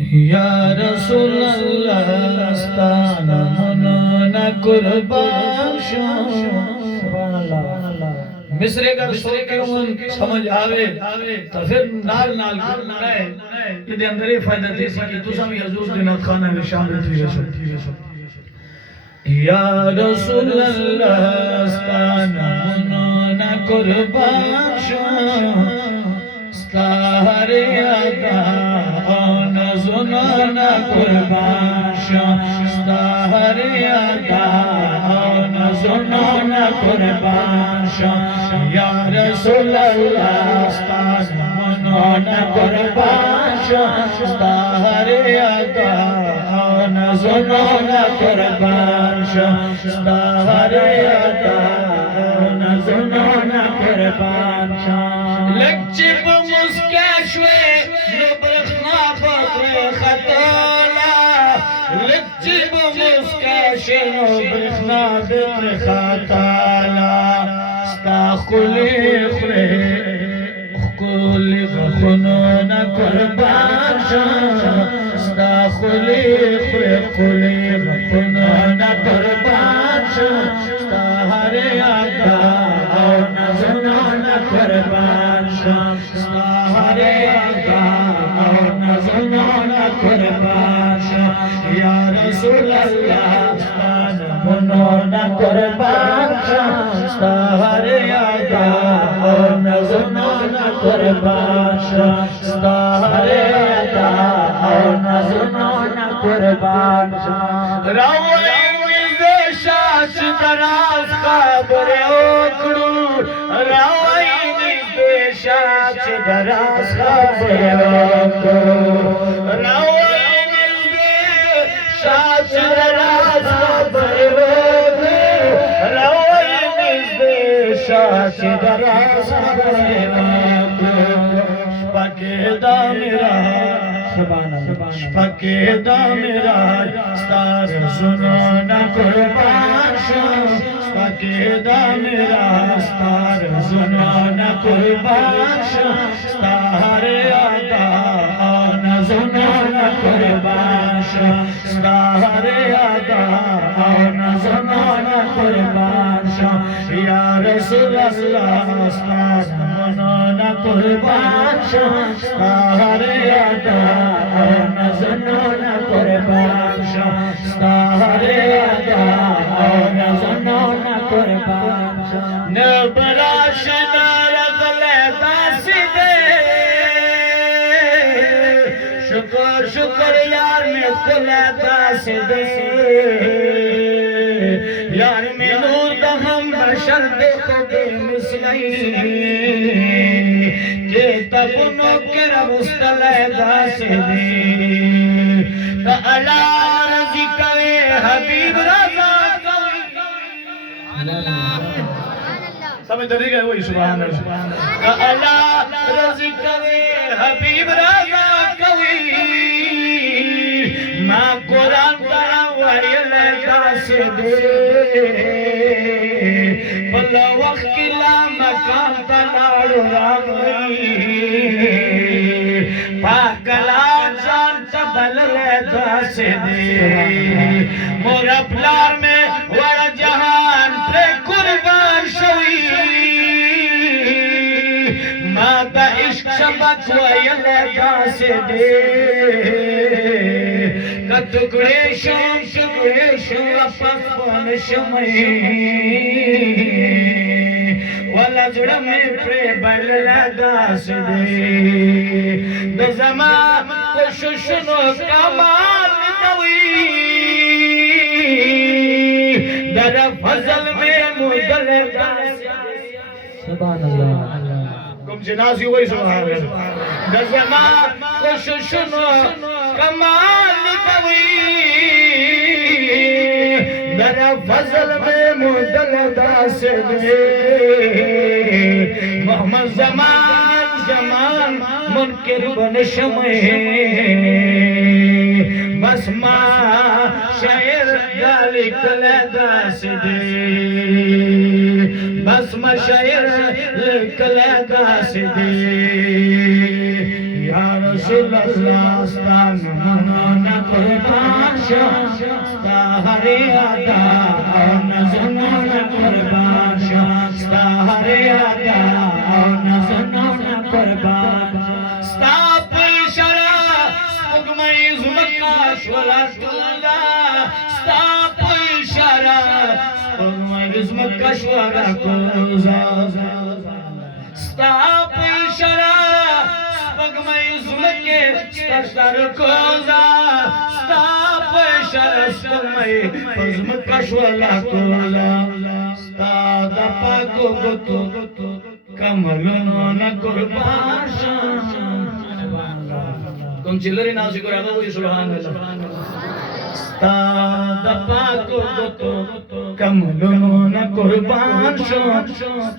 या रसूल अल्लाह अस्ताना मुना कुर्बान सुभान अल्लाह। मिसरे का सुर के मन समझ आवे तो फिर नाल नाल करना है ये अंदर ही फायदा थी कि तू सब हजूर दे नत खाना में शामिल थी रसूल या रसूल अल्लाह अस्ताना मुना कुर्बान स्तारे अदा सुनाना कुर्बान स्तारे अदा सुनाना कुर्बान या रसूल अल्लाह स्ताना मुना कुर्बान स्तारे अदा सुनाना कुर्बान स्तारे अदा सुनाना कुर्बान लक्ष्य मुस्काशवे नबरखना बकरे खताला लक्ष्य मुस्काशवे नबरखना बकरे खताला स्ताखुली खरे खुली खनोना कुर्बान स्ताखुली खरे खुली खनोना कुर्बान स्ताहरे आदा कुर्बान स्ताहरे आदा कुर्बान या रसूल अल्लाह मुना कुर्बान स्ताहरे आदा कुर्बान स्ताहरे आदा कुर्बान रावई शाश दराज खबरे ओकड़ू रावई शाश दराज खबरे ओकड़ू रावई शाश दराज खबरे ओकड़ू रावई शाश दराज खबरे ओकड़ू पके दामिरा पके दामिरा स्तार सुनाना कुर्बान पके दामिरा स्तार सुनाना कुर्बान स्तारे आदा सुनाना कुर्बान स्तारे आदा सुनाना कुर्बान या रसूल अल्लाह स्तार सुनाना कुर्बान स्तारे आदा सुनाना कुर्बान स्तारे आदा सुनाना कुर्बान नबराश नारगले दासिदे शुक्र शुक्र यार में खुले दासिदे यार में नूर दहम बशर देखो बेमिसली के तबनो के रबुस्तले दासिदे अला रज़ी कवे हबीब रज़ा समझ तो नहीं गए वही सुभान अल्लाह अला रज़ी कवे हबीब रज़ा कवी मां कुरान तरा वयल दासिदे पला वक्त किला मकान तनाड़ो रामई पागला बल मोर प्लार में वड़ जहान पे कुर्बान शोई माता इश्क सबक वयल दासिदे कटुकड़े शोम अपन शमई वाला जुड़ा में प्रे बल दासिदे दजमा कोशिशनो कमाल नवी दर फजल में मुदल सुभान अल्लाह गुम जनाजी वही सुभान अल्लाह दजमा कोशिशनो कमाल नवी दर फजल में मुदल दासिदे मोहम्मद जमान मुनकिर बन शमे बसमा शायर गाली कले दासिदे बसमा शायर कले दासिदे या रसूल রাসূলুল্লাহ স্থান মননা কুরবান তাহারে আদা নজনা কুরবান তাহারে আদা নজনা কুরবান স্তাপ ইশারা সুগমাই জুমকা শওলাতুল্লাহ স্তাপ ইশারা সুগমাই জুমকা শওলা কোজা स्ताप इशारा पगमय जुमके स्तर कोजा स्ताप इशारा पगमय पगमका शवला कोजा स्ताद पाको गोतो कमलनो न कुर्बान तुम चिल्लरी नाव से कोई आगा कोई सुभान अल्लाह स्ताद पाको गोतो कमलनो न कुर्बान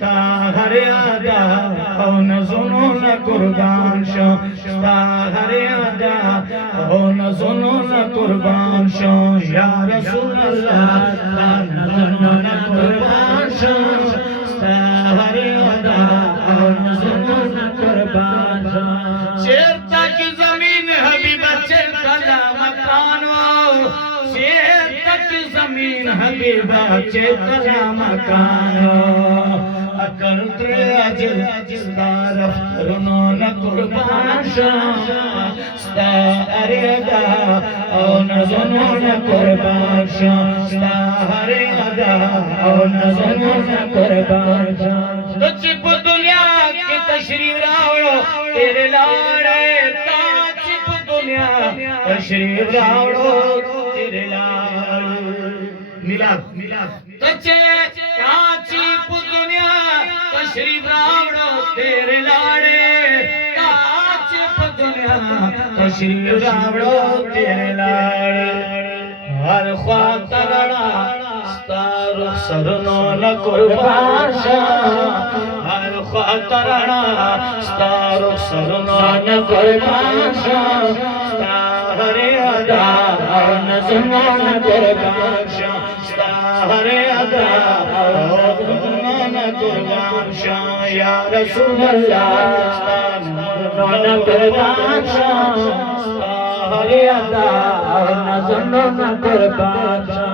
ताहरे आदा न सुनो न कुर्बान ताहरे आदा न सुनो न कुर्बान या रसूल अल्लाह न सुनो न कुर्बान ताहरे आदा न सुनो न कुर्बान चेता की जमीन हबीबा चेता मकानो चेता की जमीन हबीबा चेता मकानो अकर त्रेज तारफ रुनो न कुर्बान स्ता अरेदा न सुनो न कुर्बान स्ता अरेदा न सुनो न कुर्बान तो चिप दुनिया के तशरीफ रावड़ो तेरे लाड़े ता चिप दुनिया तशरीफ रावड़ो तेरे लाड़ मिलाद मिलाद तचे काची पुदुनिया तशरीफ रावड़ो तेरे लाड़े काची पुदुनिया तशरीफ रावड़ो तेरे लाड़े हर ख्वातरड़ा स्तार सरनो न कुर्बान हर ख्वातरड़ा स्तार सरनो न कुर्बान हरे अदा न सुनो न कुर्बान हरे अदा न कुर्बान या रसूल अल्लाह न कुर्बान हरे अदा न सुनो न कुर्बान